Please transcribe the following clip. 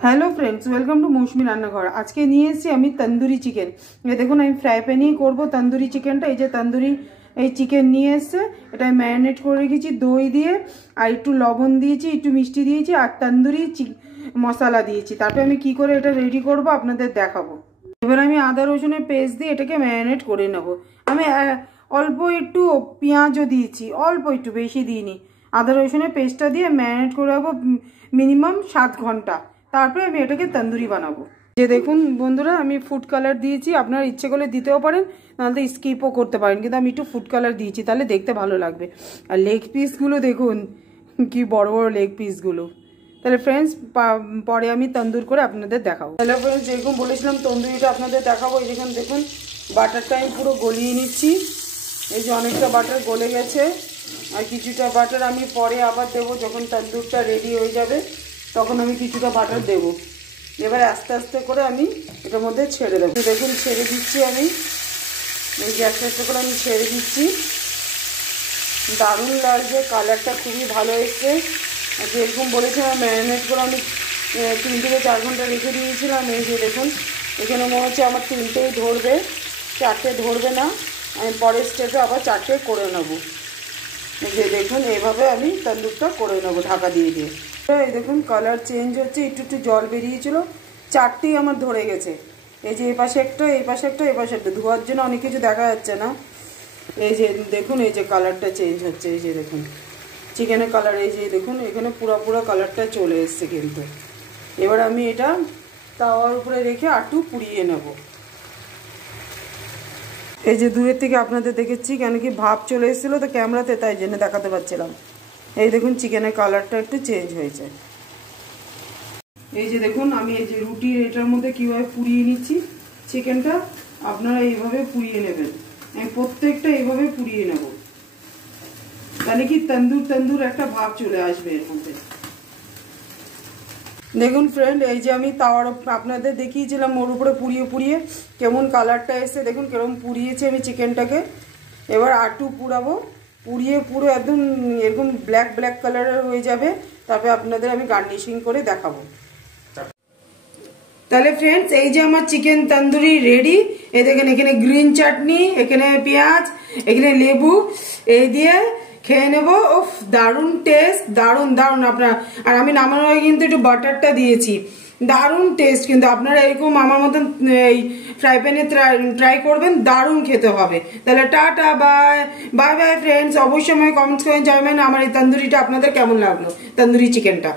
Hello friends welcome to मौसमी रान्नाघर। आज के निये एसेछि आमि तंदुरी चिकेन। ये देखुन आमि फ्राई पैनेই करब तंदुरी चिकेनटा। এই যে तंदुरी এই চিকেন নিয়ে এসেছে, এটা ম্যারিনেট করে রেখেছি দই দিয়ে, আর একটু লবণ দিয়েছি, একটু মিষ্টি দিয়েছি, আর তন্দুরি মশলা দিয়েছি। তারপরে আমি কি করে এটা রেডি করব আপনাদের দেখাবো। এবার আমি আদা রসুনের পেস্ট দিয়ে এটাকে ম্যারিনেট করে নেব। আমি অল্প একটু পেঁয়াজও দিয়েছি, অল্প একটু, বেশি দিইনি। আদা রসুনের পেস্টটা দিয়ে ম্যারিনেট করে রাখবো মিনিমাম 7 ঘন্টা। তারপরে আমি এটাকে তন্দুরি বানাবো। যে দেখুন বন্ধুরা, আমি ফুড কালার দিয়েছি, আপনারা ইচ্ছে করলে দিতেও পারেন, নাহলে স্কিপও করতে পারেন, কিন্তু আমি একটু ফুড কালার দিয়েছি, তাহলে দেখতে ভালো লাগবে। আর লেগ পিসগুলো দেখুন কি বড় বড় লেগ পিসগুলো। তাহলে ফ্রেন্ডস পরে আমি তন্দুর করে আপনাদের দেখাবো। তাহলে ফ্রেন্ডস যেরকম বলেছিলাম তন্দুরিটা আপনাদের দেখাবো। এই যেখানে দেখুন বাটারটা আমি পুরো গলিয়ে নিচ্ছি। এই যে অনেকটা বাটার গলে গেছে, আর কিছুটা বাটার আমি পরে আবার দেবো, যখন তন্দুরটা রেডি হয়ে যাবে তখন আমি কিছুটা বাটার দেব। এবার আস্তে আস্তে করে আমি এটার মধ্যে ছেড়ে দেবো। দেখুন ছেড়ে দিচ্ছি আমি, এই যে আস্তে আস্তে করে আমি ছেড়ে দিচ্ছি। দারুণ লাগছে, কালারটা খুবই ভালো এসছে। যেরকম বলেছিলাম ম্যারিনেট করে আমি 3 থেকে 4 ঘন্টা রেখে দিয়েছিলাম। এই যে দেখুন এখানে মনে হচ্ছে আমার 3টেই ধরবে, 4টে ধরবে না। আমি পরের স্টেপে আবার 4টে করে নেবো। এই যে দেখুন এইভাবে আমি তন্দুরটা করে নেবো ঢাকা দিয়ে দিয়ে। এই দেখুন কালার চেঞ্জ হচ্ছে, একটু একটু জল বেরিয়েছিল, 4টেই আমার ধরে গেছে। এই যে এই পাশে একটা, এই পাশে একটা, এই পাশে একটা। ধোয়ার জন্য অনেক কিছু দেখা যাচ্ছে না। এই যে দেখুন এই যে কালারটা চেঞ্জ হচ্ছে, এই যে দেখুন চিকেনের কালার, এই যে দেখুন এখানে পুরো কালারটা চলে এসছে কিন্তু। এবার আমি এটা তাওয়ার উপরে রেখে আটু পুড়িয়ে নেব। এই যে দূরের থেকে আপনাদের দেখেছি, কেন কি ভাব চলে এসেছিলো তো ক্যামেরাতে, তাই জন্য দেখাতে পারছিলাম। এই দেখুন চিকেনের কালারটা একটু চেঞ্জ হয়েছে। এই যে দেখুন আমি এই যে রুটির এটার মধ্যে কীভাবে পুড়িয়ে নিচ্ছি চিকেনটা, আপনারা এইভাবে পুড়িয়ে নেবেন। আমি প্রত্যেকটা এইভাবে পুড়িয়ে নেব, তাহলে কি তন্দুর একটা ভাব চলে আসবে এর মধ্যে। দেখুন ফ্রেন্ড, এই যে আমি তাওয়ার আপনাদের দেখিয়েছিলাম ওর উপরে পুড়িয়ে কেমন কালারটা এসে, দেখুন কেরকম পুড়িয়েছি আমি চিকেনটাকে। এবার আটু পুড়াবো, পুড়িয়ে পুরো একদম এরকম ব্ল্যাক কালারের হয়ে যাবে। তারপরে আপনাদের আমি গার্নিশিং করে দেখাবো। তাহলে ফ্রেন্ডস এই যে আমার চিকেন তন্দুরি রেডি। এই দেখেন এখানে গ্রিন চাটনি, এখানে পেঁয়াজ, এখানে লেবু, এই দিয়ে খেয়ে নেবো। উফ দারুণ টেস্ট, দারুণ আপনারা। আর আমি নামানোর আগে কিন্তু একটু বাটারটা দিয়েছি, দারুণ টেস্ট। কিন্তু আপনারা এরকম আমার মতন এই ফ্রাই প্যানে ট্রাই করবেন, দারুণ খেতে হবে। তাহলে টাটা, বাই বাই ফ্রেন্ডস। অবশ্যই আমায় কমেন্টস করে জানাবেন আমার এই তন্দুরিটা আপনাদের কেমন লাগলো, তন্দুরি চিকেনটা।